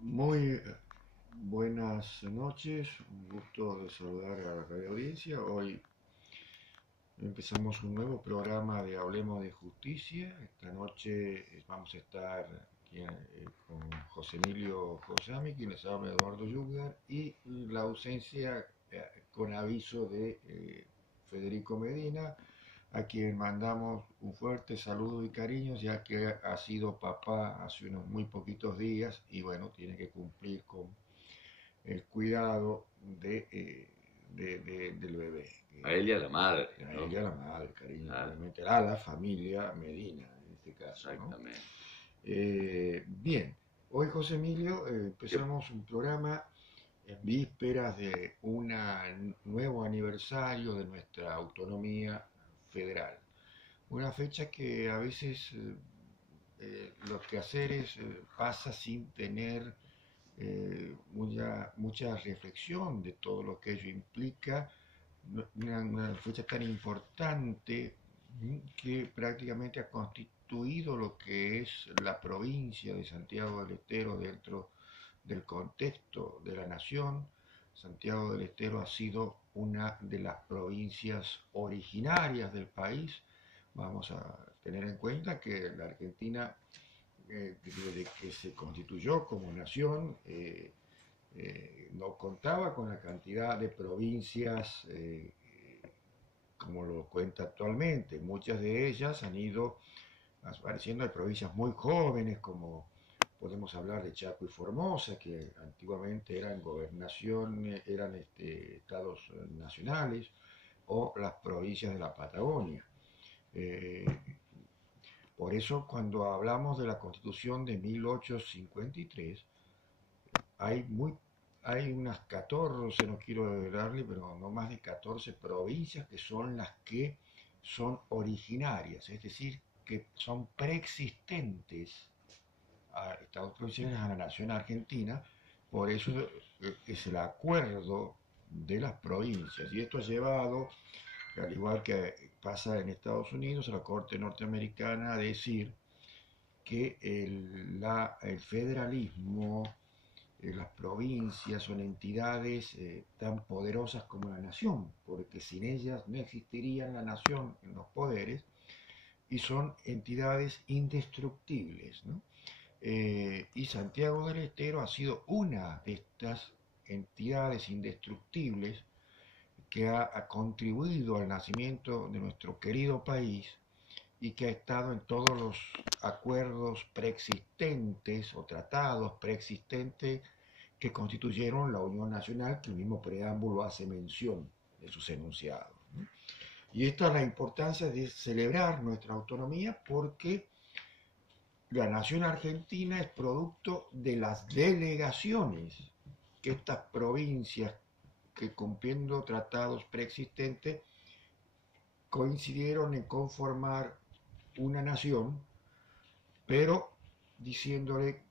Muy buenas noches, un gusto de saludar a la radio audiencia. Hoy empezamos un nuevo programa de Hablemos de Justicia. Esta noche vamos a estar aquí, con José Emilio Josami, quien les habla Eduardo Yugar, y la ausencia con aviso de Federico Medina, a quien mandamos un fuerte saludo y cariño, ya que ha sido papá hace unos muy poquitos días y bueno, tiene que cumplir con el cuidado del bebé. A él y a la madre, A ¿no? ella, la madre, cariño, Ah, obviamente, a la familia Medina, en este caso, ¿no? exactamente. Bien, hoy José Emilio ¿Qué- empezamos un programa en vísperas de un nuevo aniversario de nuestra autonomía federal. Una fecha que a veces los quehaceres pasa sin tener mucha reflexión de todo lo que ello implica, una fecha tan importante que prácticamente ha constituido lo que es la provincia de Santiago del Estero dentro del contexto de la nación. Santiago del Estero ha sido una de las provincias originarias del país. Vamos a tener en cuenta que la Argentina, desde que se constituyó como nación, no contaba con la cantidad de provincias como lo cuenta actualmente. Muchas de ellas han ido apareciendo en provincias muy jóvenes, como podemos hablar de Chaco y Formosa, que antiguamente eran gobernaciones, eran estados nacionales, o las provincias de la Patagonia. Eh, por eso, cuando hablamos de la Constitución de 1853, hay hay unas 14, no quiero develarle, pero no más de 14 provincias que son las que son originarias, es decir, que son preexistentes a Estados Unidos, a la nación argentina. Por eso es el acuerdo de las provincias. Y esto ha llevado, al igual que pasa en Estados Unidos, a la Corte Norteamericana a decir que el federalismo, las provincias son entidades tan poderosas como la nación, porque sin ellas no existiría la nación en los poderes, y son entidades indestructibles, ¿no? Y Santiago del Estero ha sido una de estas entidades indestructibles que ha contribuido al nacimiento de nuestro querido país y que ha estado en todos los acuerdos preexistentes o tratados preexistentes que constituyeron la Unión Nacional, que el mismo preámbulo hace mención de sus enunciados, ¿no? Y esta es la importancia de celebrar nuestra autonomía, porque la nación argentina es producto de las delegaciones que estas provincias, que cumpliendo tratados preexistentes, coincidieron en conformar una nación, pero diciéndole,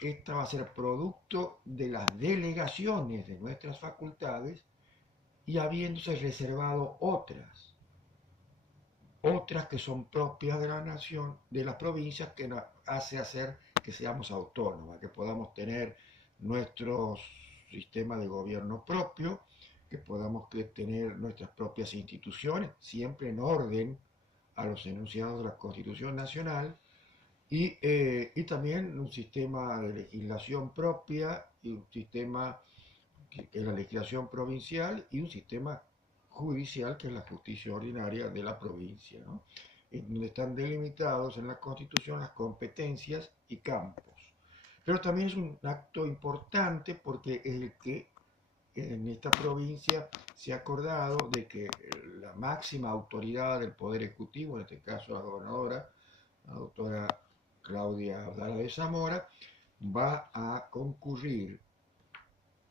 esta va a ser producto de las delegaciones de nuestras facultades, y habiéndose reservado otras que son propias de la nación, de las provincias, que nos hace hacer que seamos autónomas, que podamos tener nuestro sistema de gobierno propio, que podamos tener nuestras propias instituciones, siempre en orden a los enunciados de la Constitución Nacional, y también un sistema de legislación propia, y un sistema que es la legislación provincial, y un sistema judicial, que es la justicia ordinaria de la provincia, ¿no? En donde están delimitados en la Constitución las competencias y campos. Pero también es un acto importante porque es el que en esta provincia se ha acordado de que la máxima autoridad del Poder Ejecutivo, en este caso la gobernadora, la doctora Claudia Abdala de Zamora, va a concurrir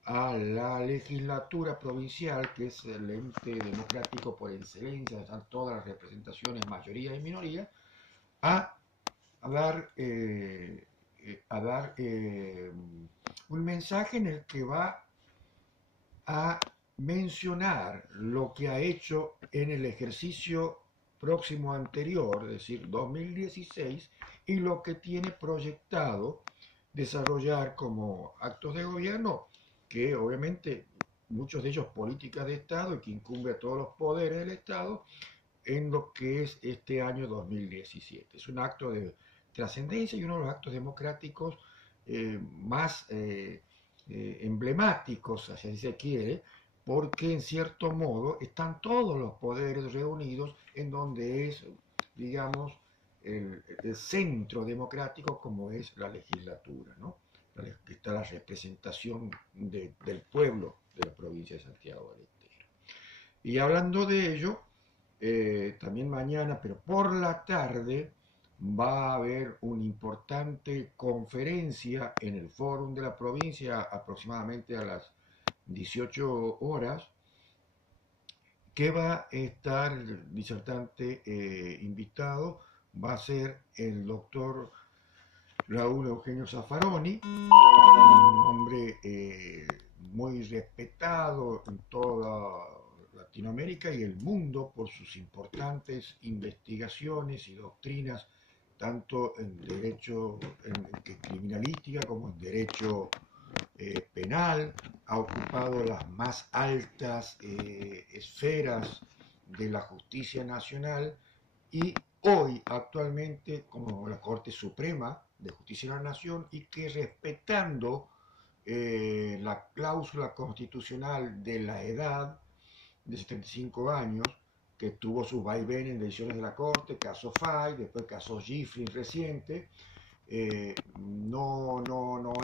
a la legislatura provincial, que es el ente democrático por excelencia, están todas las representaciones, mayoría y minoría, a, a dar, a dar un mensaje en el que va a mencionar lo que ha hecho en el ejercicio próximo anterior, es decir, 2016, y lo que tiene proyectado desarrollar como actos de gobierno que obviamente muchos de ellos políticas de Estado y que incumbe a todos los poderes del Estado en lo que es este año 2017. Es un acto de trascendencia y uno de los actos democráticos más emblemáticos, así se quiere, porque en cierto modo están todos los poderes reunidos en donde es, digamos, el centro democrático como es la legislatura, ¿no? Está la representación del pueblo de la provincia de Santiago del Estero. Y hablando de ello, también mañana, pero por la tarde, va a haber una importante conferencia en el Fórum de la provincia aproximadamente a las 18 horas, que va a estar el disertante invitado, va a ser el doctor Raúl Eugenio Zaffaroni, un hombre muy respetado en toda Latinoamérica y el mundo por sus importantes investigaciones y doctrinas, tanto en derecho criminalística como en derecho penal. Ha ocupado las más altas esferas de la justicia nacional y hoy actualmente como la Corte Suprema de Justicia de la Nación, y que respetando la cláusula constitucional de la edad de 75 años, que tuvo sus vaivenes en decisiones de la Corte, caso Fay, después caso Gifrin reciente, no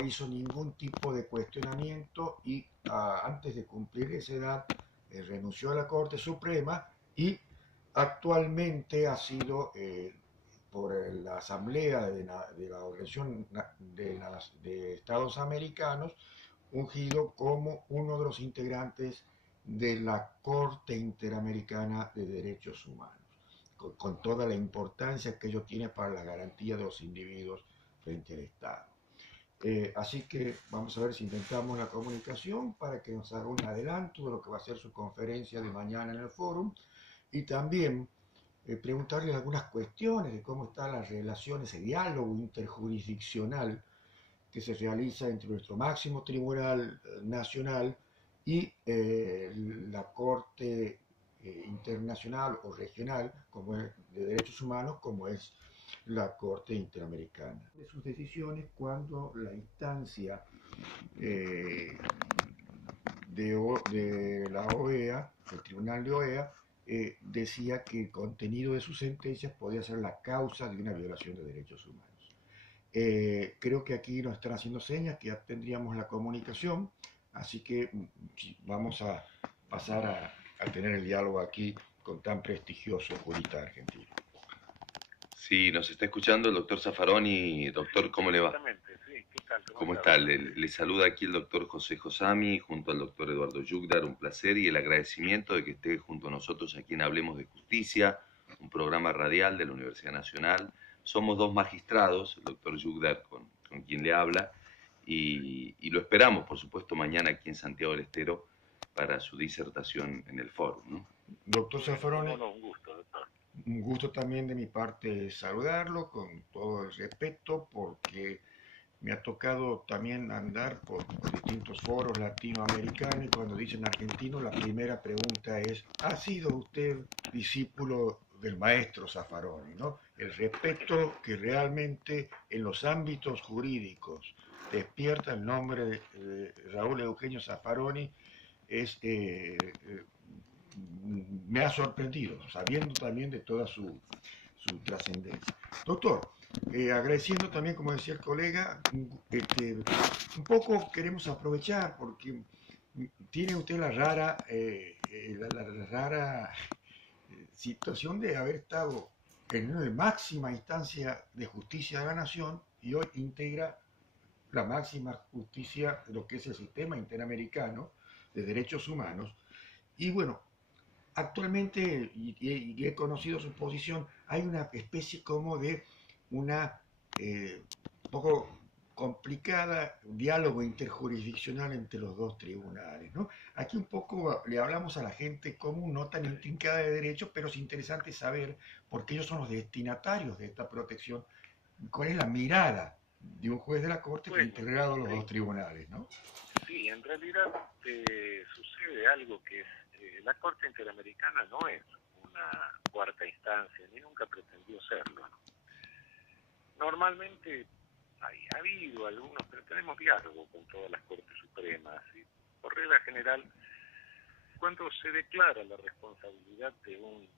hizo ningún tipo de cuestionamiento y antes de cumplir esa edad renunció a la Corte Suprema y actualmente ha sido por la Asamblea de la Organización de Estados Americanos ungido como uno de los integrantes de la Corte Interamericana de Derechos Humanos, con toda la importancia que ello tiene para la garantía de los individuos frente al Estado. Así que vamos a ver si intentamos la comunicación para que nos haga un adelanto de lo que va a ser su conferencia de mañana en el fórum y también preguntarle algunas cuestiones de cómo está la relación, ese diálogo interjurisdiccional que se realiza entre nuestro máximo tribunal nacional y la Corte internacional o regional como es, de derechos humanos como es la Corte Interamericana. De sus decisiones cuando la instancia eh, de la OEA, el Tribunal de OEA, decía que el contenido de sus sentencias podía ser la causa de una violación de derechos humanos. Creo que aquí nos están haciendo señas que ya tendríamos la comunicación, así que vamos a pasar a tener el diálogo aquí con tan prestigioso jurista argentino. Sí, nos está escuchando el doctor Zaffaroni. Doctor, ¿cómo le va? Sí, ¿qué tal? ¿Cómo está? Le saluda aquí el doctor José Josami junto al doctor Eduardo Yugdar. Un placer y el agradecimiento de que esté junto a nosotros aquí en Hablemos de Justicia, un programa radial de la Universidad Nacional. Somos dos magistrados, el doctor Yugdar con quien le habla, y lo esperamos, por supuesto, mañana aquí en Santiago del Estero para su disertación en el foro, ¿no? Doctor Zaffaroni, un gusto, doctor. Un gusto también de mi parte saludarlo con todo el respeto porque me ha tocado también andar por distintos foros latinoamericanos y cuando dicen argentino la primera pregunta es, ¿ha sido usted discípulo del maestro Zaffaroni? ¿No? El respeto que realmente en los ámbitos jurídicos despierta el nombre de Raúl Eugenio Zaffaroni es me ha sorprendido, sabiendo también de toda su trascendencia. Doctor, agradeciendo también, como decía el colega, que un poco queremos aprovechar porque tiene usted la rara, la rara situación de haber estado en una máxima instancia de justicia de la nación y hoy integra la máxima justicia de lo que es el sistema interamericano de derechos humanos. Y bueno, actualmente, y he conocido su posición, hay una especie como de una poco complicada diálogo interjurisdiccional entre los dos tribunales, ¿no? Aquí un poco le hablamos a la gente común, no tan intrincada de derecho, pero es interesante saber, porque ellos son los destinatarios de esta protección, cuál es la mirada de un juez de la Corte que ha Bueno, integrado los sí, dos tribunales, ¿no? sí, en realidad sucede algo que es, la Corte Interamericana no es una cuarta instancia, ni nunca pretendió serlo, ¿no? Normalmente ha habido algunos, pero tenemos diálogo con todas las Cortes Supremas, y por regla general, cuando se declara la responsabilidad de un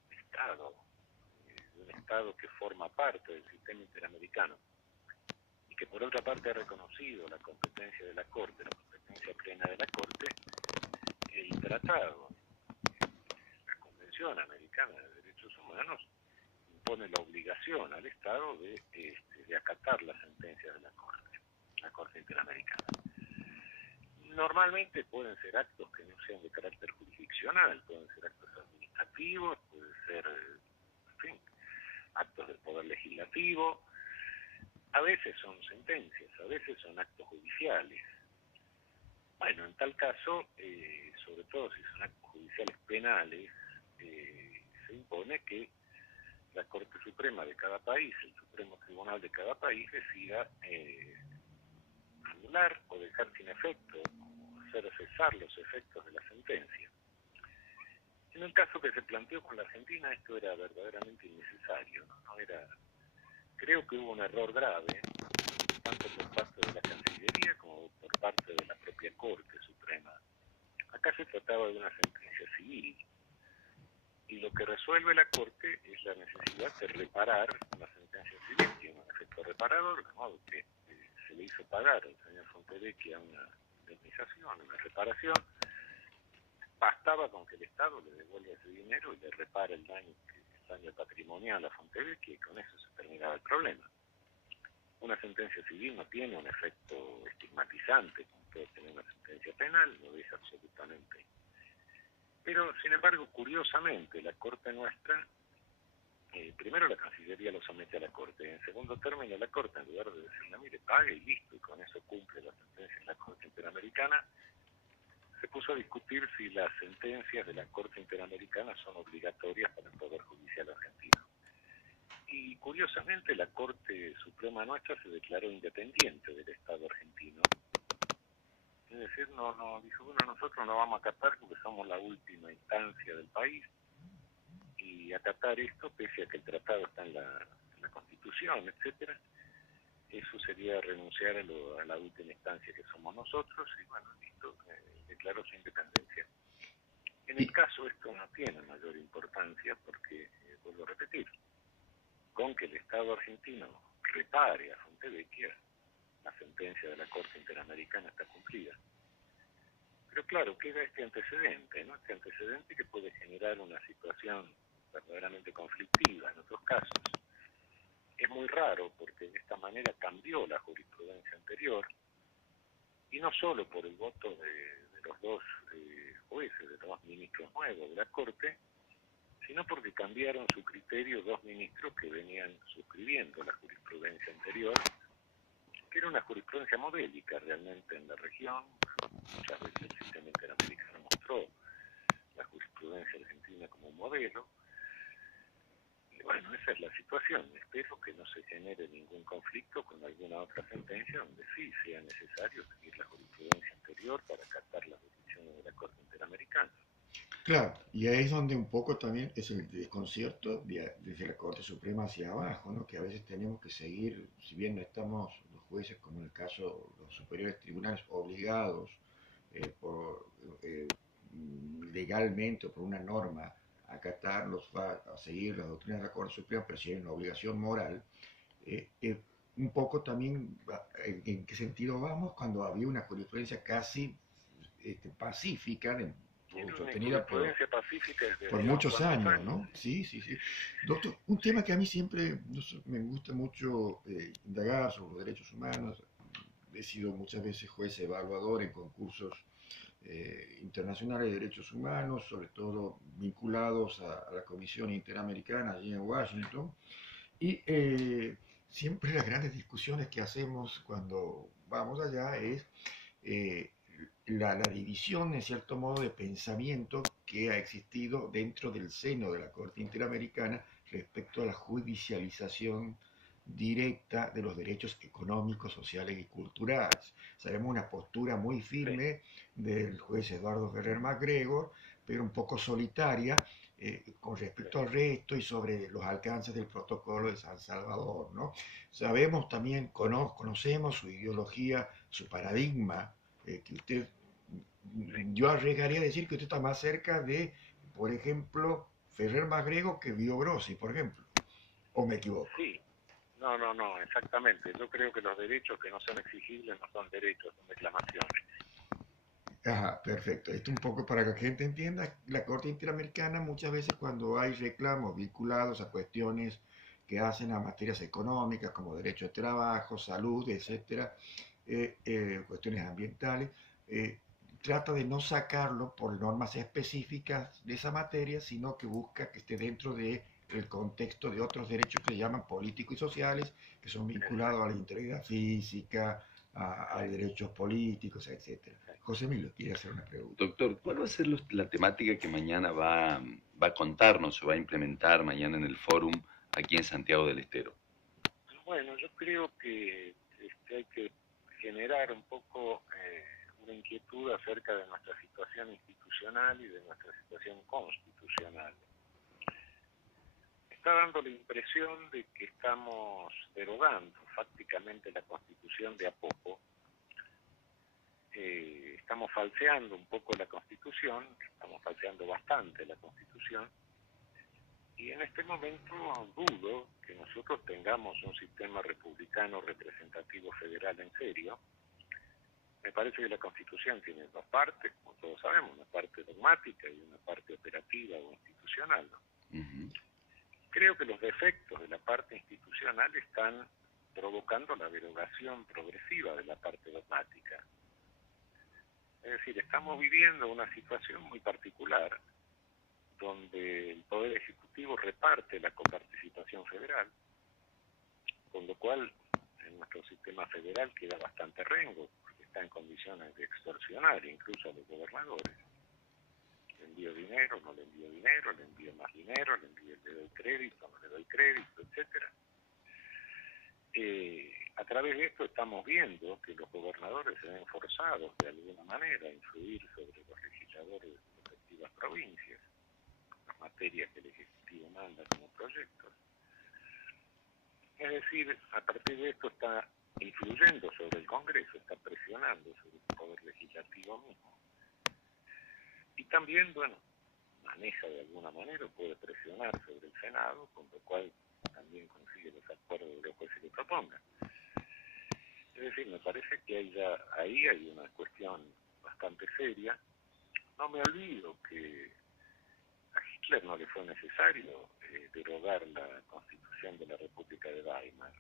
Estado que forma parte del sistema interamericano, y que por otra parte ha reconocido la competencia de la Corte, la competencia plena de la Corte, el tratado, la Convención Americana de Derechos Humanos, impone la obligación al Estado de acatar las sentencias de la Corte Interamericana. Normalmente pueden ser actos que no sean de carácter jurisdiccional, pueden ser actos administrativos, pueden ser, en fin, actos del Poder Legislativo, a veces son sentencias, a veces son actos judiciales. Bueno, en tal caso, sobre todo si son actos judiciales penales, se impone que la Corte Suprema de cada país, el Supremo Tribunal de cada país, decida anular o dejar sin efecto, o hacer cesar los efectos de la sentencia. En el caso que se planteó con la Argentina, esto era verdaderamente innecesario, ¿no? Creo que hubo un error grave, tanto por parte de la Cancillería como por parte de la propia Corte Suprema. Acá se trataba de una sentencia civil, y lo que resuelve la Corte es la necesidad de reparar una sentencia civil, tiene un efecto reparador, de modo que se le hizo pagar al señor Fontevecchia una indemnización, una reparación. Bastaba con que el Estado le devuelva ese dinero y le repara el daño patrimonial a Fontevecchia, y con eso se terminaba el problema. Una sentencia civil no tiene un efecto estigmatizante como puede tener una sentencia penal, no es absolutamente. Pero, sin embargo, curiosamente, la Corte nuestra, primero la Cancillería lo somete a la Corte, en segundo término la Corte, en lugar de decirle, mire, pague y listo, y con eso cumple la sentencia de la Corte Interamericana, se puso a discutir si las sentencias de la Corte Interamericana son obligatorias para el Poder Judicial argentino. Y curiosamente la Corte Suprema nuestra se declaró independiente del Estado argentino. Es decir, dijo, bueno, nosotros no vamos a acatar porque somos la última instancia del país, y acatar esto, pese a que el tratado está en la Constitución, etcétera, eso sería renunciar a la última instancia que somos nosotros, y bueno, listo, declaró su independencia. En el caso esto no tiene mayor importancia porque, vuelvo a repetir, con que el Estado argentino repare a Fontevecchia, la sentencia de la Corte Interamericana está cumplida. Pero claro, queda este antecedente, ¿no? Este antecedente que puede generar una situación verdaderamente conflictiva en otros casos. Es muy raro porque de esta manera cambió la jurisprudencia anterior, y no solo por el voto de los dos jueces, de los dos ministros nuevos de la Corte, sino porque cambiaron su criterio dos ministros que venían suscribiendo la jurisprudencia anterior, que era una jurisprudencia modélica realmente en la región. Muchas veces el sistema interamericano mostró la jurisprudencia argentina como un modelo. Y bueno, esa es la situación. Espero que no se genere ningún conflicto con alguna otra sentencia donde sí sea necesario seguir la jurisprudencia anterior para acatar las decisiones de la Corte Interamericana. Claro, y ahí es donde un poco también es el desconcierto desde la Corte Suprema hacia abajo, ¿no? Que a veces tenemos que seguir, si bien no estamos los jueces, como en el caso de los superiores tribunales, obligados por legalmente o por una norma a acatarlos, a seguir las doctrinas de la Corte Suprema, pero si hay una obligación moral, un poco también en qué sentido vamos cuando había una jurisprudencia casi pacífica, sostenida pacífica por muchos años, ¿no? Sí, sí, sí. Doctor, un tema que a mí siempre no sé, me gusta mucho indagar sobre los derechos humanos. He sido muchas veces juez evaluador en concursos internacionales de derechos humanos, sobre todo vinculados a la Comisión Interamericana allí en Washington. Y siempre las grandes discusiones que hacemos cuando vamos allá es eh, la división, en cierto modo, de pensamiento que ha existido dentro del seno de la Corte Interamericana respecto a la judicialización directa de los derechos económicos, sociales y culturales. Sabemos una postura muy firme del juez Eduardo Ferrer MacGregor, pero un poco solitaria con respecto al resto y sobre los alcances del protocolo de San Salvador, ¿no? Sabemos también, conocemos su ideología, su paradigma, que usted, yo arriesgaría a decir que usted está más cerca de, por ejemplo, Ferrer MacGregor que Guido Grossi, por ejemplo, ¿o me equivoco? Sí, no, exactamente. Yo creo que los derechos que no son exigibles no son derechos, son reclamaciones. Ajá, perfecto. Esto un poco para que la gente entienda, la Corte Interamericana muchas veces cuando hay reclamos vinculados a cuestiones que hacen a materias económicas como derecho de trabajo, salud, etcétera, cuestiones ambientales, eh, trata de no sacarlo por normas específicas de esa materia, sino que busca que esté dentro de el contexto de otros derechos que se llaman políticos y sociales, que son vinculados a la integridad física, a derechos políticos, etcétera. José Emilio quiere hacer una pregunta. Doctor, ¿cuál va a ser la temática que mañana va a contarnos o va a implementar mañana en el fórum aquí en Santiago del Estero? Bueno, yo creo que hay que generar un poco una inquietud acerca de nuestra situación institucional y de nuestra situación constitucional. Está dando la impresión de que estamos derogando prácticamente la Constitución de a poco. Estamos falseando un poco la Constitución, estamos falseando bastante la Constitución, y en este momento dudo que nosotros tengamos un sistema republicano representativo federal en serio. Me parece que la Constitución tiene dos partes, como todos sabemos, una parte dogmática y una parte operativa o institucional, ¿no? Creo que los defectos de la parte institucional están provocando la derogación progresiva de la parte dogmática. Es decir, estamos viviendo una situación muy particular donde el Poder Ejecutivo reparte la coparticipación federal, con lo cual en nuestro sistema federal queda bastante rengo, porque está en condiciones de extorsionar incluso a los gobernadores. Le envío dinero, no le envío dinero, le envío más dinero, le doy crédito, no le doy crédito, etc. A través de esto estamos viendo que los gobernadores se ven forzados de alguna manera a influir sobre los legisladores de sus respectivas provincias, las materias que el Ejecutivo manda como proyectos. Es decir, a partir de esto está influyendo sobre el Congreso, está presionando sobre el Poder Legislativo mismo. Y también, bueno, maneja de alguna manera, puede presionar sobre el Senado, con lo cual también consigue los acuerdos de lo que se le proponga. Es decir, me parece que ahí hay una cuestión bastante seria. No me olvido que a Hitler no le fue necesario derogar la Constitución de la República de Weimar.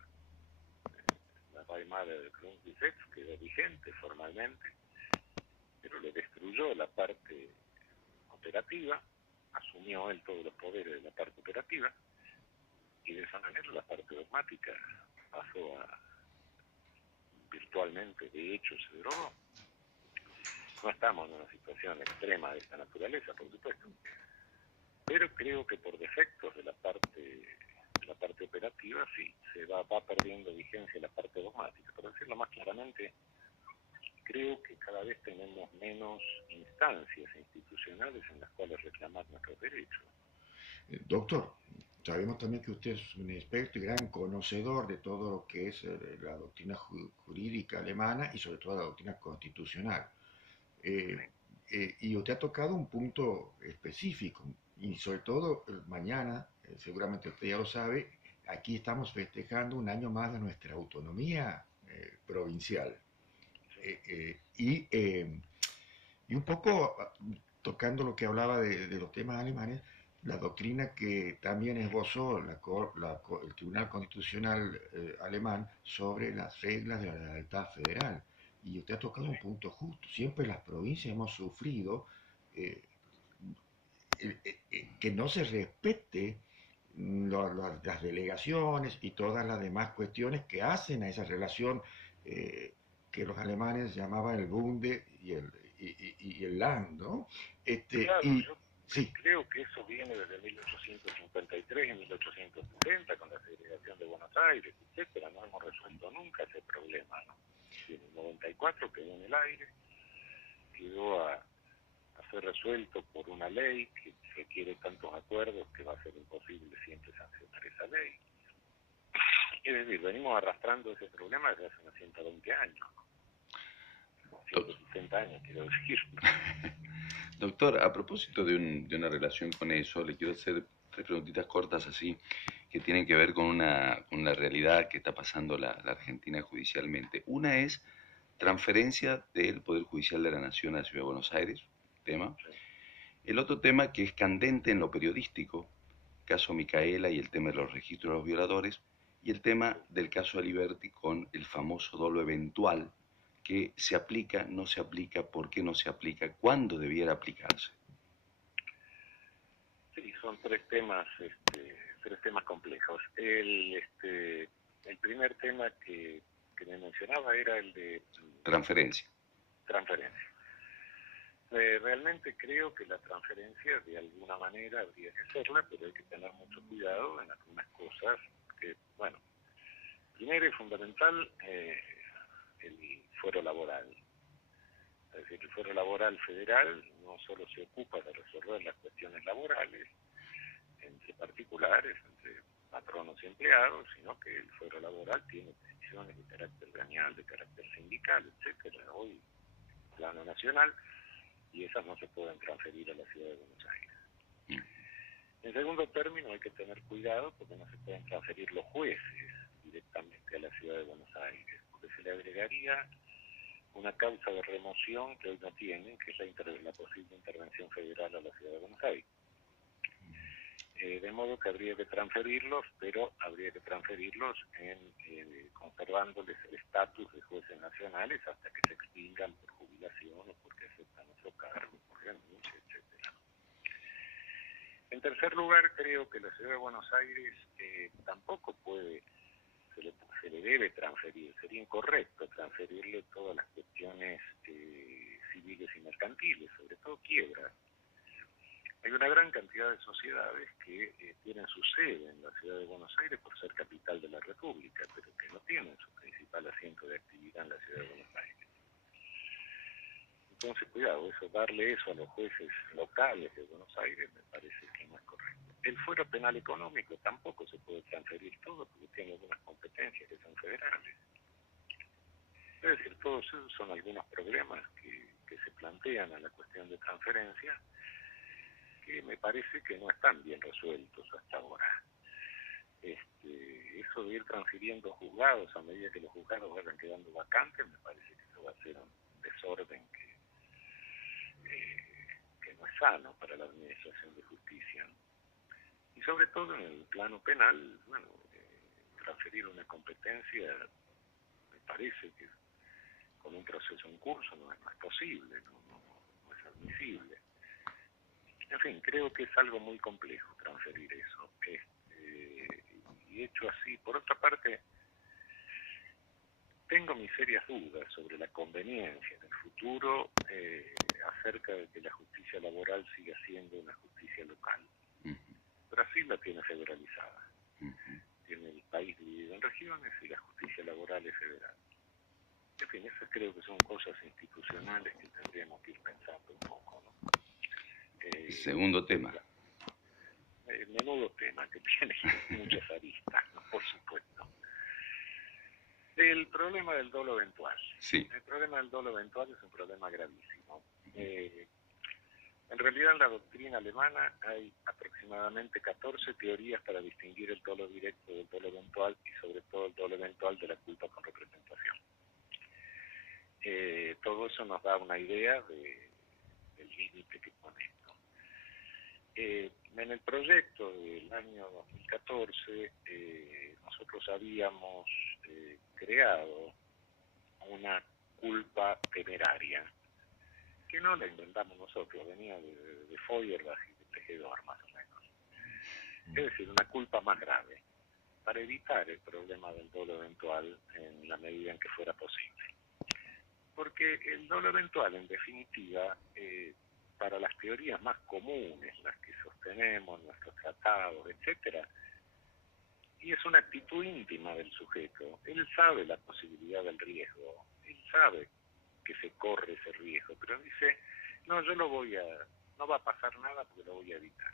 La Weimar Grundgesetz quedó vigente formalmente, pero le destruyó la parte operativa, asumió él todos los poderes de la parte operativa, y de esa manera la parte dogmática pasó a virtualmente, de hecho, se derogó. No estamos en una situación extrema de esta naturaleza, por supuesto, pero creo que por defectos de la parte operativa sí, se va perdiendo vigencia la parte dogmática. Por decirlo más claramente, creo que cada vez tenemos menos instancias institucionales en las cuales reclamar nuestros derechos. Doctor, sabemos también que usted es un experto y gran conocedor de todo lo que es la doctrina jurídica alemana y sobre todo la doctrina constitucional. Y usted ha tocado un punto específico y sobre todo mañana, seguramente usted ya lo sabe, aquí estamos festejando un año más de nuestra autonomía provincial. Y un poco tocando lo que hablaba de los temas alemanes, la doctrina que también esbozó el Tribunal Constitucional alemán sobre las reglas de la lealtad federal. Y usted ha tocado un punto justo. Siempre las provincias hemos sufrido eh, que no se respete las delegaciones y todas las demás cuestiones que hacen a esa relación que los alemanes llamaban el Bunde y el Land, ¿no? Claro, Y, Sí, Creo que eso viene desde 1853 y 1870 con la segregación de Buenos Aires, etcétera. No hemos resuelto nunca ese problema, ¿no? Y en el 94 quedó en el aire, quedó a ser resuelto por una ley que requiere tantos acuerdos que va a ser imposible siempre sancionar esa ley. Es decir, venimos arrastrando ese problema desde hace unos 120 años, 160 años, quiero decir. Doctor, a propósito de una relación con eso, le quiero hacer tres preguntitas cortas así, que tienen que ver con la realidad que está pasando la Argentina judicialmente. Una es transferencia del Poder Judicial de la Nación a la Ciudad de Buenos Aires, tema. El otro tema que es candente en lo periodístico, caso Micaela y el tema de los registros de los violadores, y el tema del caso Aliberti con el famoso dolo eventual, que se aplica, no se aplica, por qué no se aplica, cuándo debiera aplicarse. Sí, son tres temas complejos. El primer tema que me mencionaba era el de transferencia. Realmente creo que la transferencia de alguna manera habría que hacerla, pero hay que tener mucho cuidado en algunas cosas que, bueno, primero y fundamental, el fuero laboral. Es decir, el fuero laboral federal no solo se ocupa de resolver las cuestiones laborales entre particulares, entre patronos y empleados, sino que el fuero laboral tiene decisiones de carácter gremial, de carácter sindical, etcétera, hoy plano nacional, y esas no se pueden transferir a la Ciudad de Buenos Aires. En segundo término, hay que tener cuidado porque no se pueden transferir los jueces directamente a la Ciudad de Buenos Aires, porque se le agregaría una causa de remoción que hoy no tienen, que es la posible intervención federal a la Ciudad de Buenos Aires. De modo que habría que transferirlos, pero habría que transferirlos conservándoles el estatus de jueces nacionales hasta que se extingan por jubilación o porque aceptan otro cargo, por renuncia, etcétera. En tercer lugar, creo que la Ciudad de Buenos Aires tampoco se le debe transferir, sería incorrecto transferirle todas las cuestiones civiles y mercantiles, sobre todo quiebras. Hay una gran cantidad de sociedades que tienen su sede en la Ciudad de Buenos Aires por ser capital de la República, pero que no tienen su principal asiento de actividad en la Ciudad de Buenos Aires. Entonces, cuidado, darle eso a los jueces locales de Buenos Aires me parece que no es correcto. El fuero penal económico tampoco se puede transferir todo porque tiene algunas competencias que son federales. Es decir, todos esos son algunos problemas que se plantean a la cuestión de transferencia que me parece que no están bien resueltos hasta ahora. Eso de ir transfiriendo juzgados a medida que los juzgados vayan quedando vacantes, me parece que eso va a ser un desorden que no es sano para la administración de justicia. Y sobre todo en el plano penal, bueno, transferir una competencia me parece que con un proceso en curso no es posible, no es admisible. En fin, creo que es algo muy complejo transferir eso. Y hecho así, por otra parte, tengo mis serias dudas sobre la conveniencia en el futuro acerca de que la justicia laboral siga siendo una justicia local. Brasil la tiene federalizada. Tiene el país dividido en regiones y la justicia laboral es federal. En fin, esas creo que son cosas institucionales que tendríamos que ir pensando un poco, ¿no? Segundo tema. Menudo tema que tiene muchas aristas, ¿no? Por supuesto. El problema del dolo eventual. Sí. El problema del dolo eventual es un problema gravísimo. En realidad en la doctrina alemana hay aproximadamente 14 teorías para distinguir el dolo directo del dolo eventual y sobre todo el dolo eventual de la culpa con representación. Todo eso nos da una idea del límite que pone esto. En el proyecto del año 2014 nosotros habíamos creado una culpa temeraria que no la inventamos nosotros, venía de Feuerbach y de Tejedor más o menos. Es decir, una culpa más grave para evitar el problema del dolo eventual en la medida en que fuera posible. Porque el dolo eventual, en definitiva, para las teorías más comunes, las que sostenemos, nuestros tratados, etcétera, y es una actitud íntima del sujeto. Él sabe la posibilidad del riesgo, él sabe que se corre ese riesgo, pero dice, no, yo no va a pasar nada porque lo voy a evitar.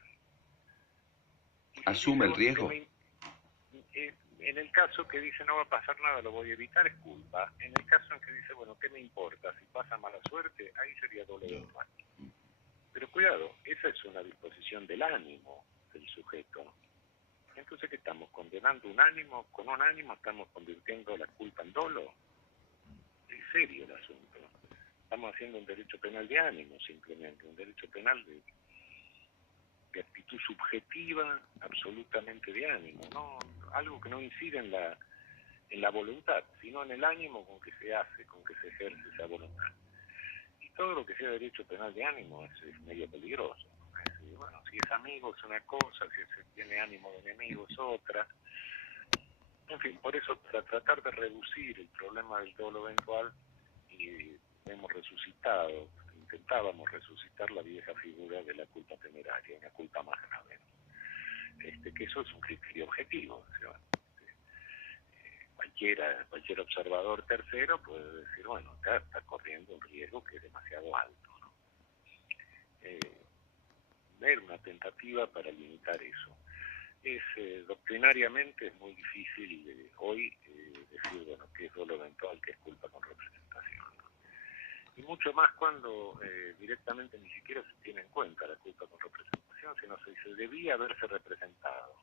Y ¿Asume el riesgo? En el caso que dice no va a pasar nada, lo voy a evitar, es culpa. En el caso en que dice, bueno, ¿qué me importa? Si pasa mala suerte, ahí sería dolo eventual. Pero cuidado, esa es una disposición del ánimo del sujeto. Entonces, ¿qué estamos? ¿Condenando un ánimo? ¿Con un ánimo estamos convirtiendo la culpa en dolo? Es serio el asunto. Estamos haciendo un derecho penal de ánimo, simplemente, un derecho penal de actitud subjetiva, absolutamente de ánimo, ¿no? Algo que no incide en la voluntad, sino en el ánimo con que se hace, con que se ejerce esa voluntad. Y todo lo que sea derecho penal de ánimo es medio peligroso. Bueno, si es amigo es una cosa, si se tiene ánimo de enemigo es otra. En fin, por eso, para tratar de reducir el problema del dolo eventual, y hemos intentábamos resucitar la vieja figura de la culpa temeraria, una culpa más grave, ¿no? Que eso es un criterio objetivo. O sea, cualquier observador tercero puede decir, bueno, acá está corriendo un riesgo que es demasiado alto, ¿no? Ver una tentativa para limitar eso. Doctrinariamente es muy difícil hoy decir, bueno, qué es dolo eventual, qué es culpa con representación, ¿no? Y mucho más cuando directamente ni siquiera se tiene en cuenta la culpa con representación, sino se dice, debía haberse representado.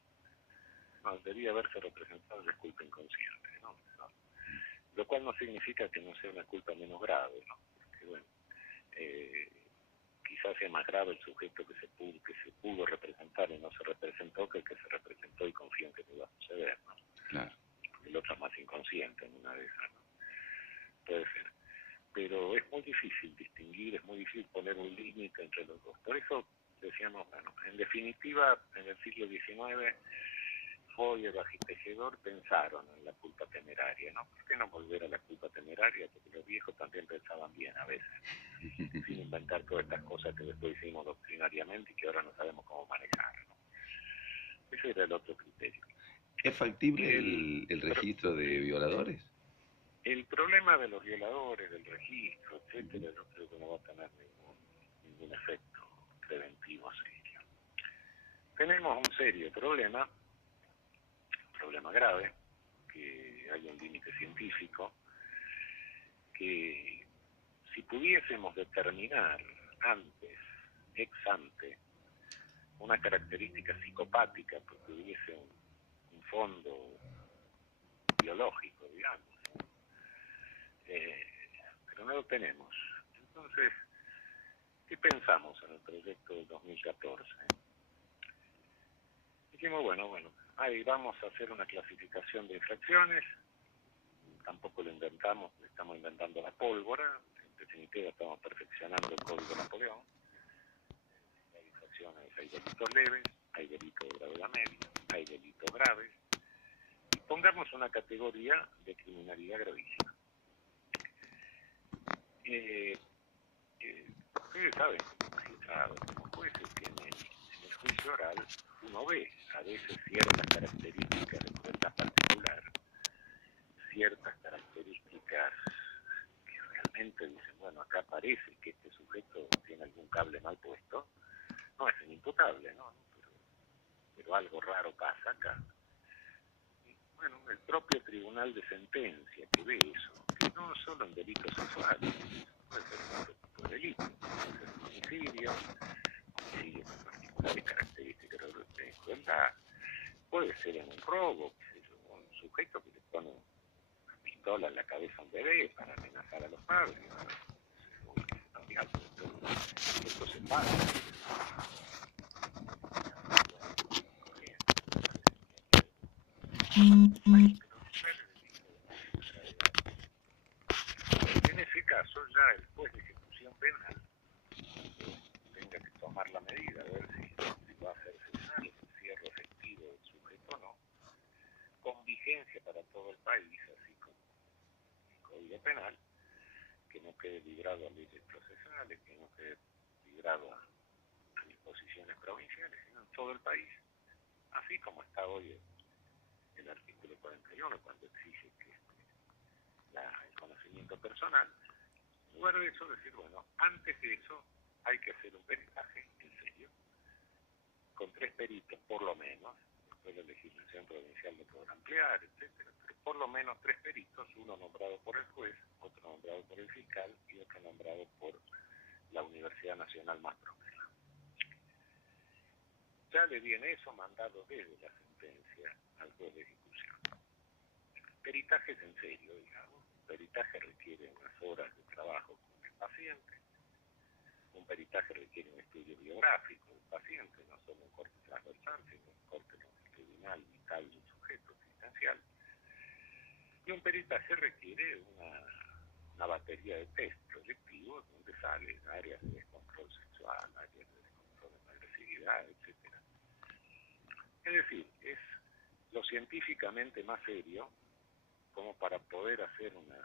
No, debía haberse representado la culpa inconsciente, ¿no? Lo cual no significa que no sea una culpa menos grave, ¿no? Porque, bueno, quizás sea más grave el sujeto que se pudo representar y no se representó que el que se representó y confió en que no iba a suceder, ¿no? Claro. El otro es más inconsciente en una de esas, ¿no? Puede ser. Pero es muy difícil distinguir, es muy difícil poner un límite entre los dos. Por eso decíamos, bueno, en definitiva, en el siglo XIX, Feuerbach y Tejedor pensaron en la culpa temeraria, ¿no? ¿Por qué no volver a la culpa temeraria? Porque los viejos también pensaban bien a veces, sin inventar todas estas cosas que después hicimos doctrinariamente y que ahora no sabemos cómo manejar, ¿no? Ese era el otro criterio. ¿Es factible el registro de violadores? El problema de los violadores, del registro, etcétera, yo creo que no va a tener ningún efecto preventivo serio. Tenemos un serio problema grave, que hay un límite científico, que si pudiésemos determinar antes, ex ante, una característica psicopática, porque hubiese un fondo biológico, digamos, pero no lo tenemos. Entonces, ¿qué pensamos en el proyecto del 2014? Dijimos, bueno, ahí vamos a hacer una clasificación de infracciones, tampoco lo inventamos, estamos inventando la pólvora, en definitiva estamos perfeccionando el código Napoleón. Hay infracciones, hay delitos leves, hay delitos de gravedad media, hay delitos graves, y pongamos una categoría de criminalidad gravísima. Ustedes saben, como magistrados, como jueces, que en el juicio oral uno ve a veces ciertas características de crueldad particular, ciertas características que realmente dicen, bueno, acá parece que este sujeto tiene algún cable mal puesto. No es inimputable, ¿no? Pero algo raro pasa acá. Y, bueno, el propio tribunal de sentencia que ve eso, que no solo en delitos sexuales, puede ser en otro tipo de delitos, puede ser homicidio con particulares características de crueldad, puede ser en un robo, un sujeto que le pone una pistola en la cabeza a un bebé para amenazar a los padres, esto se pasa. En ese caso ya el juez de ejecución penal tenga que tomar la medida, a ver si va a hacerse el cierre efectivo del sujeto o no, con vigencia para todo el país, así como el Código Penal, que no quede librado a leyes procesales, que no quede librado a disposiciones provinciales, sino en todo el país, así como está hoy el artículo 41, cuando exige que el conocimiento personal. En lugar de eso, decir, bueno, antes de eso hay que hacer un peritaje, en serio, con 3 peritos por lo menos. Después la legislación provincial lo podrá ampliar, etcétera, pero por lo menos 3 peritos, uno nombrado por el juez, otro nombrado por el fiscal y otro nombrado por la Universidad Nacional más próxima. Ya le viene eso mandado desde la sentencia al juez de ejecución. Peritajes en serio, digamos. Un peritaje requiere unas horas de trabajo con el paciente. Un peritaje requiere un estudio biográfico del paciente, no solo un corte transversal, sino un corte longitudinal, vital del sujeto existencial. Y un peritaje requiere una batería de test proyectivos donde salen áreas de descontrol sexual, áreas de descontrol de agresividad, etc. Es decir, es lo científicamente más serio como para poder hacer una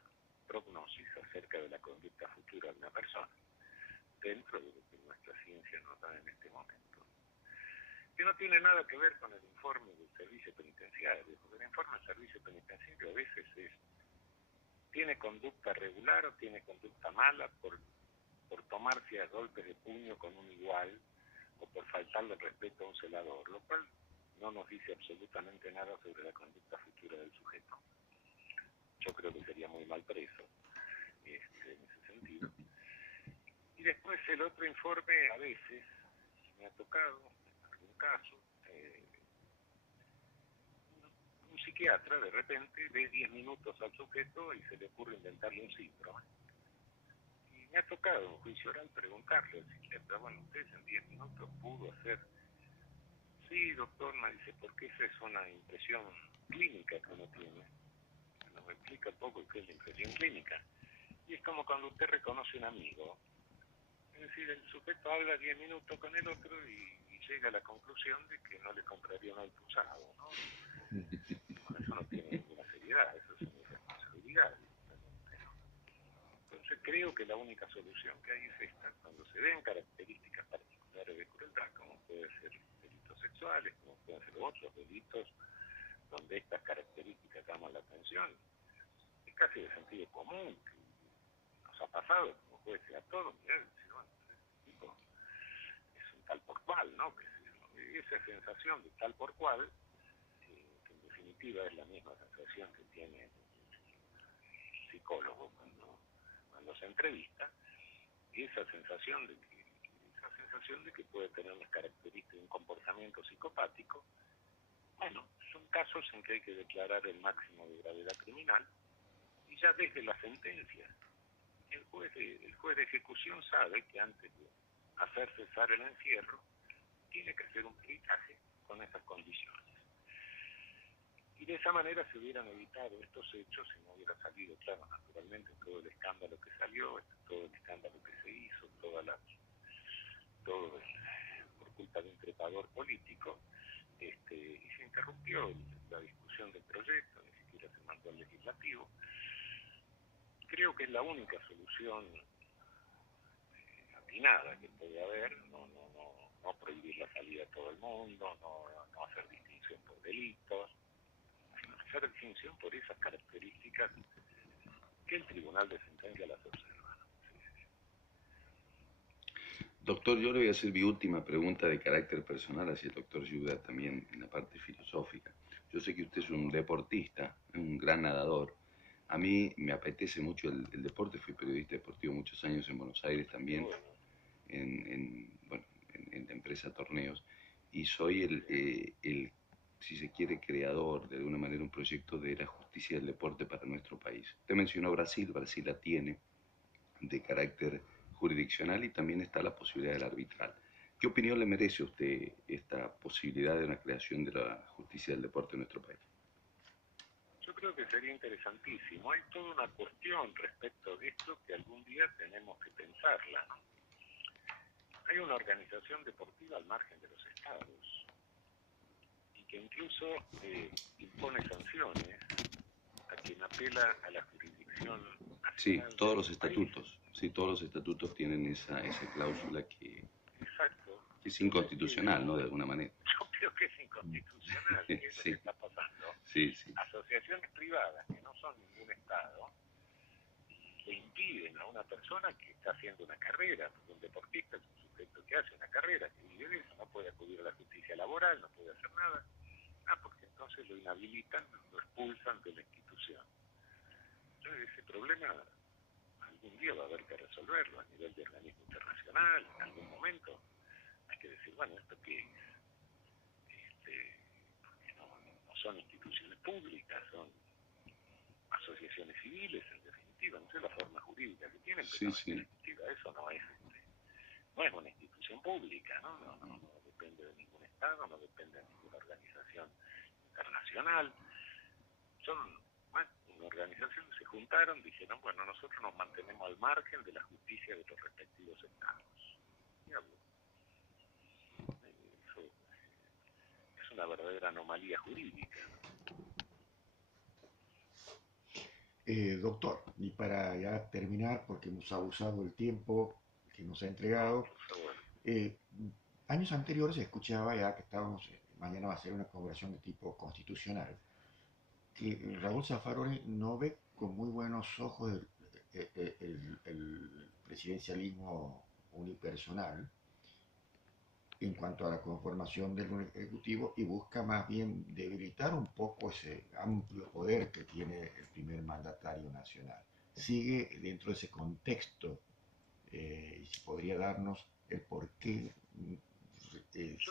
prognosis acerca de la conducta futura de una persona, dentro de lo que nuestra ciencia nos da en este momento. Que no tiene nada que ver con el informe del servicio penitenciario, porque el informe del servicio penitenciario a veces tiene conducta regular o tiene conducta mala por tomarse a golpes de puño con un igual o por faltarle el respeto a un celador, lo cual no nos dice absolutamente nada sobre la conducta futura del sujeto. Yo creo que sería muy mal preso en ese sentido. Y después el otro informe, a veces, me ha tocado, en algún caso, un psiquiatra de repente ve 10 minutos al sujeto y se le ocurre inventarle un síndrome. Y me ha tocado en juicio oral preguntarle al psiquiatra, bueno, usted en 10 minutos pudo hacer... Sí, doctor, me dice, porque esa es una impresión clínica que uno tiene. Nos explica poco qué es la impresión clínica. Y es como cuando usted reconoce un amigo. Es decir, el sujeto habla 10 minutos con el otro y llega a la conclusión de que no le compraría un auto usado, ¿no? Bueno, eso no tiene ninguna seriedad, eso es una irresponsabilidad. Entonces creo que la única solución que hay es esta, cuando se ven características particulares de crueldad, como pueden ser delitos sexuales, como pueden ser otros delitos, donde estas características llaman la atención, es casi de sentido común, que nos ha pasado como jueces a todos, mirá, decir, bueno, este tipo es un tal por cual, ¿no? Que esa sensación de tal por cual, que en definitiva es la misma sensación que tiene el psicólogo cuando se entrevista, y esa sensación de que puede tener las características de un comportamiento psicopático, bueno, son casos en que hay que declarar el máximo de gravedad criminal, y ya desde la sentencia, el juez de ejecución sabe que antes de hacer cesar el encierro, tiene que hacer un peritaje con esas condiciones. Y de esa manera se hubieran evitado estos hechos si no hubiera salido, claro, naturalmente, todo el escándalo que salió, todo el escándalo que se hizo, por culpa de un trepador político, y se interrumpió la discusión del proyecto, ni siquiera se mandó al legislativo. Creo que es la única solución atinada que puede haber, no prohibir la salida a todo el mundo, no hacer distinción por delitos, sino hacer distinción por esas características que el tribunal de sentencia las observa. Doctor, yo le voy a hacer mi última pregunta de carácter personal hacia el doctor Jugdar también en la parte filosófica. Yo sé que usted es un deportista, un gran nadador. A mí me apetece mucho el deporte, fui periodista deportivo muchos años en Buenos Aires también, en la empresa Torneos, y soy si se quiere, creador de alguna manera un proyecto de la justicia del deporte para nuestro país. Usted mencionó Brasil la tiene de carácter jurisdiccional y también está la posibilidad del arbitral. ¿Qué opinión le merece a usted esta posibilidad de una creación de la justicia del deporte en nuestro país? Yo creo que sería interesantísimo. Hay toda una cuestión respecto de esto que algún día tenemos que pensarla, ¿no? Hay una organización deportiva al margen de los estados y que incluso impone sanciones a quien apela a la jurisdicción nacional. Sí, todos los estatutos. Sí, todos los estatutos tienen esa cláusula que Es inconstitucional, ¿no? De alguna manera. Yo creo que es inconstitucional. ¿Qué es lo que está pasando? Sí, sí. Asociaciones privadas que no son ningún Estado le impiden a una persona que está haciendo una carrera, porque un deportista es un sujeto que hace una carrera, que vive de eso, no puede acudir a la justicia laboral, no puede hacer nada. Porque entonces lo inhabilitan, lo expulsan de la institución. Entonces ese problema algún día va a haber que resolverlo a nivel de organismo internacional, en algún momento. Hay que decir, bueno, ¿esto qué es? Porque no son instituciones públicas, son asociaciones civiles, en definitiva. No sé la forma jurídica que tienen, pero en definitiva eso no es una institución pública, no depende de ningún Estado, no depende de ninguna organización internacional. Son una organización que se juntaron, dijeron, bueno, nosotros nos mantenemos al margen de la justicia de los respectivos Estados. Eso es una verdadera anomalía jurídica. Doctor, y para ya terminar, porque hemos abusado del tiempo que nos ha entregado, años anteriores se escuchaba ya que estábamos, mañana va a ser una conversación de tipo constitucional, que Raúl Zaffaroni no ve con muy buenos ojos el presidencialismo unipersonal en cuanto a la conformación del Ejecutivo y busca más bien debilitar un poco ese amplio poder que tiene el primer mandatario nacional. Sigue dentro de ese contexto y si podría darnos el porqué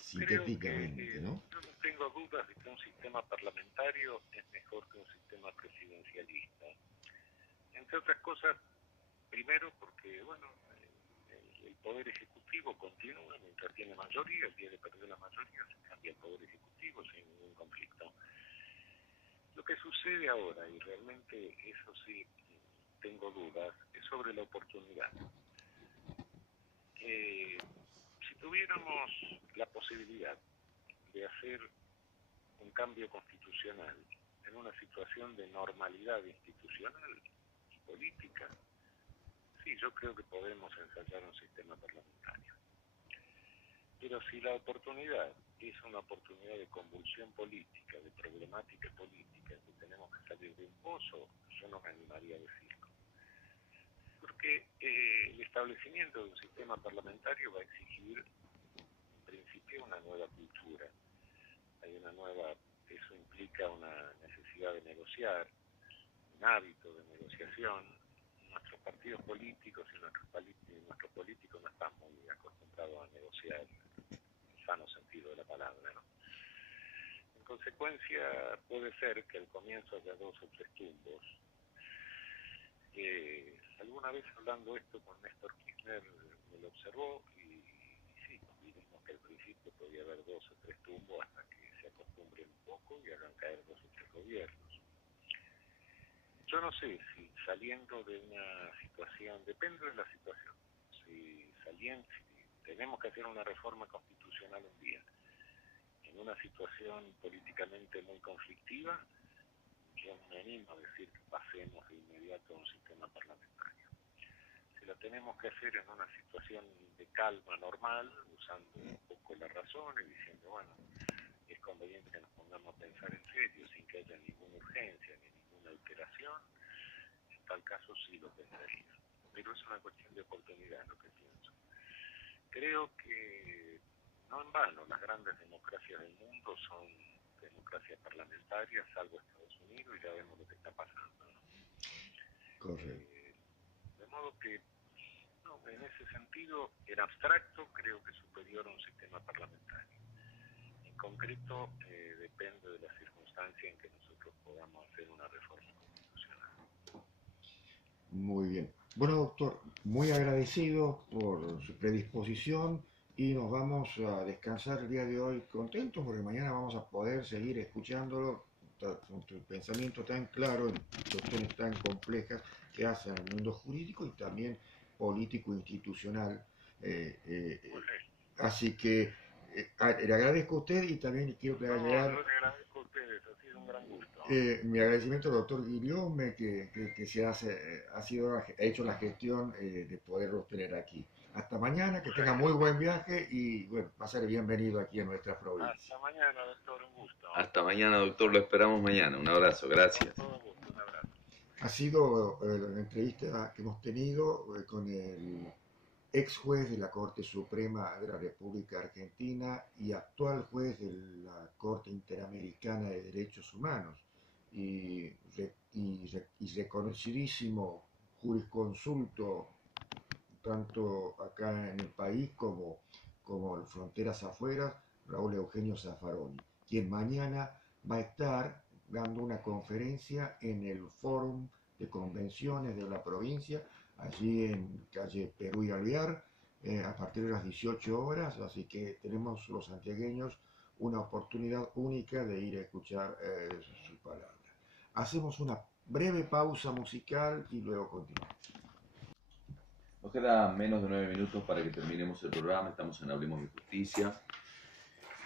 sintéticamente, ¿no? Yo no tengo dudas de que un sistema parlamentario es mejor que un sistema presidencialista. Entre otras cosas, primero porque, bueno, el Poder Ejecutivo continúa mientras tiene mayoría, el día de perder la mayoría se cambia el Poder Ejecutivo sin ningún conflicto. Lo que sucede ahora, y realmente eso sí tengo dudas, es sobre la oportunidad. Si tuviéramos la posibilidad de hacer un cambio constitucional en una situación de normalidad institucional y política, sí, yo creo que podemos ensayar un sistema parlamentario. Pero si la oportunidad es una oportunidad de convulsión política, de problemática política, que tenemos que salir de un pozo, yo no me animaría a decirlo. Porque el establecimiento de un sistema parlamentario va a exigir, en principio, una nueva cultura. Eso implica una necesidad de negociar, un hábito de negociación. Nuestros partidos políticos y nuestros políticos no están muy acostumbrados a negociar en el sano sentido de la palabra, ¿no? En consecuencia, puede ser que al comienzo haya 2 o 3 tumbos. Alguna vez hablando esto con Néstor Kirchner me lo observó y sí, convinimos que al principio podía haber 2 o 3 tumbos hasta que se acostumbren un poco y hagan caer 2 o 3 gobiernos. Yo no sé si saliendo de una situación, depende de la situación, si tenemos que hacer una reforma constitucional un día, en una situación políticamente muy conflictiva, yo me animo a decir que pasemos de inmediato a un sistema parlamentario. Si lo tenemos que hacer en una situación de calma normal, usando un poco la razón y diciendo, bueno, es conveniente que nos pongamos a pensar en serio, sin que haya ninguna urgencia ni ninguna alteración, en tal caso sí lo pensaría. Pero es una cuestión de oportunidad lo que pienso. Creo que no en vano las grandes democracias del mundo son democracias parlamentarias, salvo Estados Unidos, y ya vemos lo que está pasando, ¿no? Correcto. De modo que, no, en ese sentido, en abstracto, creo que es superior a un sistema parlamentario. En concreto, depende de la circunstancia en que nosotros podamos hacer una reforma constitucional. Muy bien. Bueno, doctor, muy agradecido por su predisposición y nos vamos a descansar el día de hoy contentos porque mañana vamos a poder seguir escuchándolo con tu pensamiento tan claro en cuestiones tan complejas que hacen el mundo jurídico y también político institucional. Así que le agradezco a usted y también quiero que haga llegar. Yo le agradezco a ustedes, ha sido un gran gusto. Mi agradecimiento al doctor Guillaume que ha hecho la gestión de poderlos tener aquí. Hasta mañana, que tenga muy buen viaje y bueno, va a ser bienvenido aquí en nuestra provincia. Hasta mañana, doctor, un gusto. Hasta mañana, doctor, lo esperamos mañana. Un abrazo, gracias. Con todo gusto, un abrazo. Ha sido la entrevista que hemos tenido con el ex juez de la Corte Suprema de la República Argentina y actual juez de la Corte Interamericana de Derechos Humanos y reconocidísimo jurisconsulto tanto acá en el país como en fronteras afuera, Raúl Eugenio Zaffaroni, quien mañana va a estar dando una conferencia en el Fórum de Convenciones de la provincia, allí en calle Perú y Alvear, a partir de las 18 horas, así que tenemos los santiagueños una oportunidad única de ir a escuchar sus palabras. Hacemos una breve pausa musical y luego continuamos. Nos queda menos de 9 minutos para que terminemos el programa. Estamos en Hablemos de Justicia,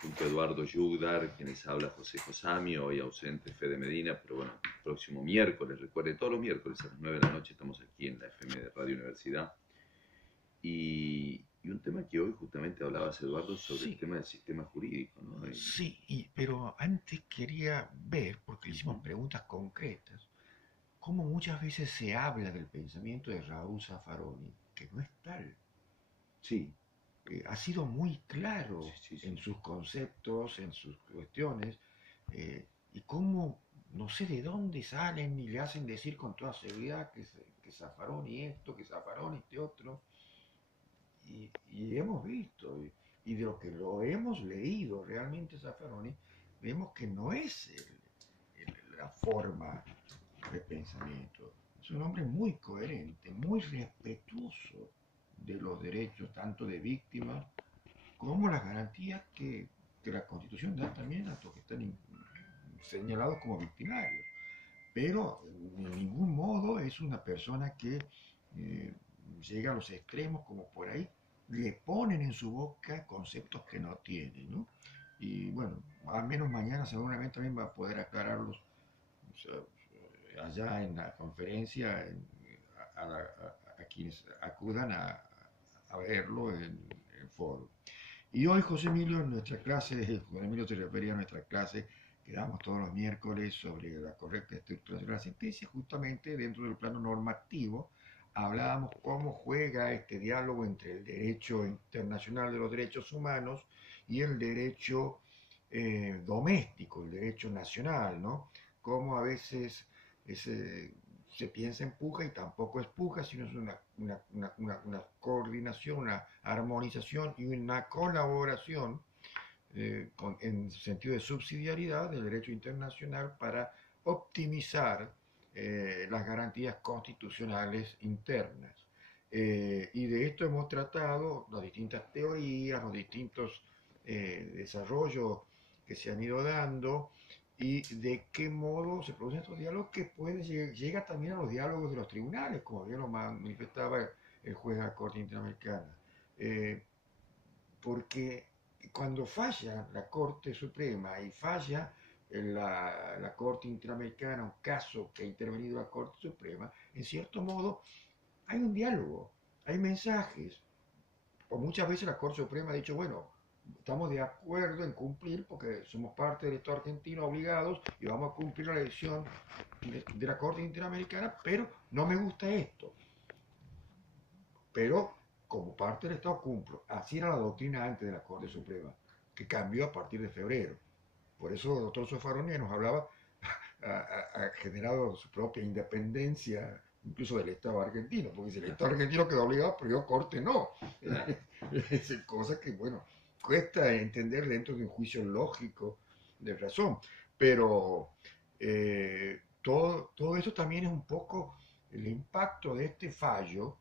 junto a Eduardo Yugdar, quienes habla José Josami, hoy ausente Fede Medina, pero bueno, el próximo miércoles, recuerde, todos los miércoles a las 9 de la noche estamos aquí en la FM de Radio Universidad. Y un tema que hoy justamente hablabas, Eduardo, sobre el tema del sistema jurídico, ¿no? Sí, pero antes quería ver, porque le hicimos preguntas concretas, cómo muchas veces se habla del pensamiento de Raúl Zaffaroni, que no es tal. Sí. Ha sido muy claro Sí. en sus conceptos, en sus cuestiones, y cómo no sé de dónde salen y le hacen decir con toda seguridad que Zaffaroni esto, que Zaffaroni este otro, y hemos visto, y de lo que lo hemos leído realmente Zaffaroni, vemos que no es la forma de pensamiento. Es un hombre muy coherente, muy respetuoso de los derechos tanto de víctimas como las garantías que la Constitución da también a los que están señalados como victimarios. Pero en ningún modo es una persona que llega a los extremos como por ahí le ponen en su boca conceptos que no tiene, ¿no? Y bueno, al menos mañana seguramente también va a poder aclararlos, o sea, allá en la conferencia a quienes acudan a verlo en el foro. Y hoy José Emilio en nuestra clase, José Emilio se refería a nuestra clase que damos todos los miércoles sobre la correcta estructuración de la sentencia, justamente dentro del plano normativo hablábamos cómo juega este diálogo entre el derecho internacional de los derechos humanos y el derecho doméstico, el derecho nacional, ¿no? Cómo a veces se piensa en puja y tampoco es puja, sino es una coordinación, una armonización y una colaboración en sentido de subsidiariedad del derecho internacional para optimizar las garantías constitucionales internas. Y de esto hemos tratado las distintas teorías, los distintos desarrollos que se han ido dando y de qué modo se producen estos diálogos que llega también a los diálogos de los tribunales, como bien lo manifestaba el juez de la Corte Interamericana. Porque cuando falla la Corte Suprema y falla la Corte Interamericana, un caso que ha intervenido la Corte Suprema, en cierto modo hay un diálogo, hay mensajes. O muchas veces la Corte Suprema ha dicho, bueno, estamos de acuerdo en cumplir porque somos parte del Estado argentino obligados y vamos a cumplir la decisión de la Corte Interamericana, pero no me gusta esto. Pero como parte del Estado cumplo. Así era la doctrina antes de la Corte Suprema, que cambió a partir de febrero. Por eso el doctor Zaffaroni nos hablaba, ha generado su propia independencia, incluso del Estado argentino, porque si el Estado argentino quedó obligado, pero yo Corte no. Es cosa que, bueno, cuesta entender dentro de un juicio lógico de razón. Pero todo eso también es un poco el impacto de este fallo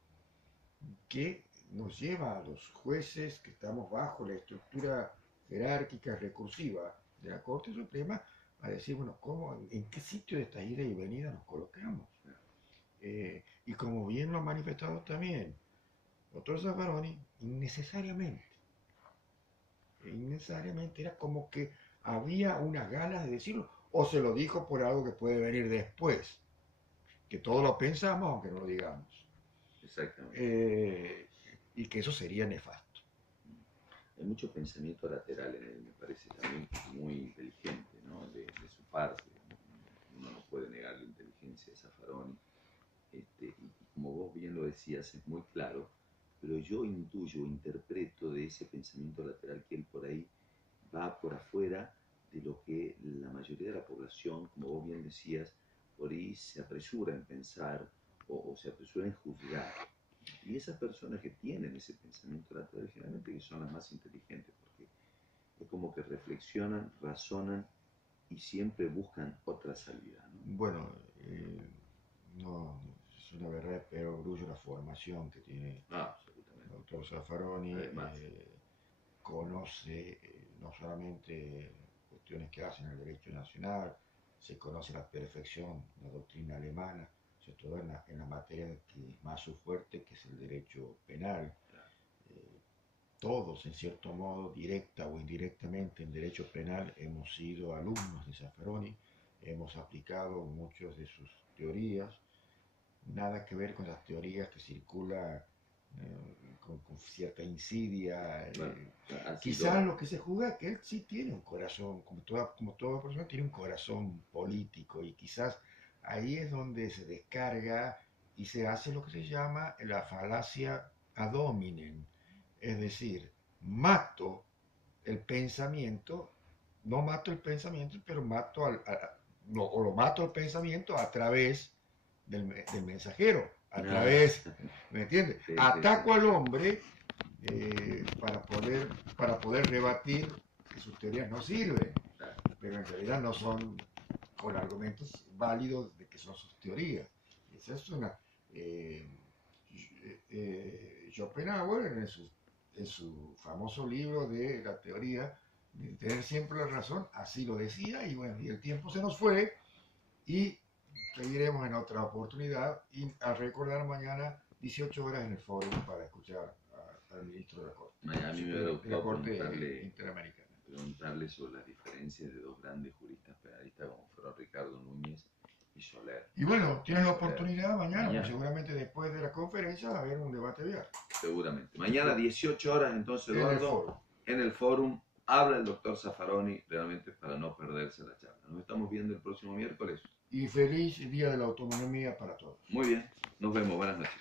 que nos lleva a los jueces que estamos bajo la estructura jerárquica recursiva de la Corte Suprema a decir, bueno, en qué sitio de esta ida y venida nos colocamos. Y como bien lo ha manifestado también el doctor Zaffaroni, innecesariamente era como que había unas ganas de decirlo, o se lo dijo por algo que puede venir después, que todos lo pensamos aunque no lo digamos. Exactamente. Y que eso sería nefasto. Hay mucho pensamiento lateral en él, me parece también muy inteligente, ¿no? De su parte. Uno no puede negar la inteligencia de Zaffaroni. Y como vos bien lo decías, es muy claro, pero yo intuyo, interpreto de ese pensamiento lateral que él por ahí va por afuera de lo que la mayoría de la población, como vos bien decías, por ahí se apresura en pensar o se apresura en juzgar. Y esas personas que tienen ese pensamiento lateral generalmente que son las más inteligentes, porque es como que reflexionan, razonan y siempre buscan otra salida, ¿no? Bueno, no, es una verdad, pero orgullo la formación que tiene el doctor Zaffaroni. Conoce no solamente cuestiones que hacen el derecho nacional, se conoce a la perfección la doctrina alemana, sobre todo en la materia que más su fuerte, que es el derecho penal. Todos, en cierto modo, directa o indirectamente en derecho penal, hemos sido alumnos de Zaffaroni, hemos aplicado muchas de sus teorías, nada que ver con las teorías que circulan con cierta insidia. Quizás lo que se juzga es que él sí tiene un corazón, como toda persona tiene un corazón político, y quizás ahí es donde se descarga y se hace lo que se llama la falacia ad hominem, es decir, mato el pensamiento, no mato el pensamiento, pero mato o lo mato el pensamiento a través del mensajero, a través, ¿me entiendes? Sí, ataco al hombre para poder rebatir que sus teorías no sirven, pero en realidad no son con argumentos válidos de que son sus teorías. Esa es una... Schopenhauer en su famoso libro de la teoría de tener siempre la razón, así lo decía, y bueno, y el tiempo se nos fue, y seguiremos en otra oportunidad, y a recordar mañana 18 horas en el foro para escuchar al ministro de la Corte. A mí me hubiera gustado Interamericana. Preguntarle sobre las diferencias de dos grandes juristas penalistas como fueron Ricardo Núñez y Soler. Y bueno, tienes la oportunidad mañana, pues seguramente después de la conferencia va a haber un debate abierto. Seguramente. Mañana 18 horas entonces, Eduardo, en el fórum, habla el doctor Zaffaroni, realmente para no perderse la charla. Nos estamos viendo el próximo miércoles. Y feliz Día de la Autonomía para todos. Muy bien, nos vemos, buenas noches.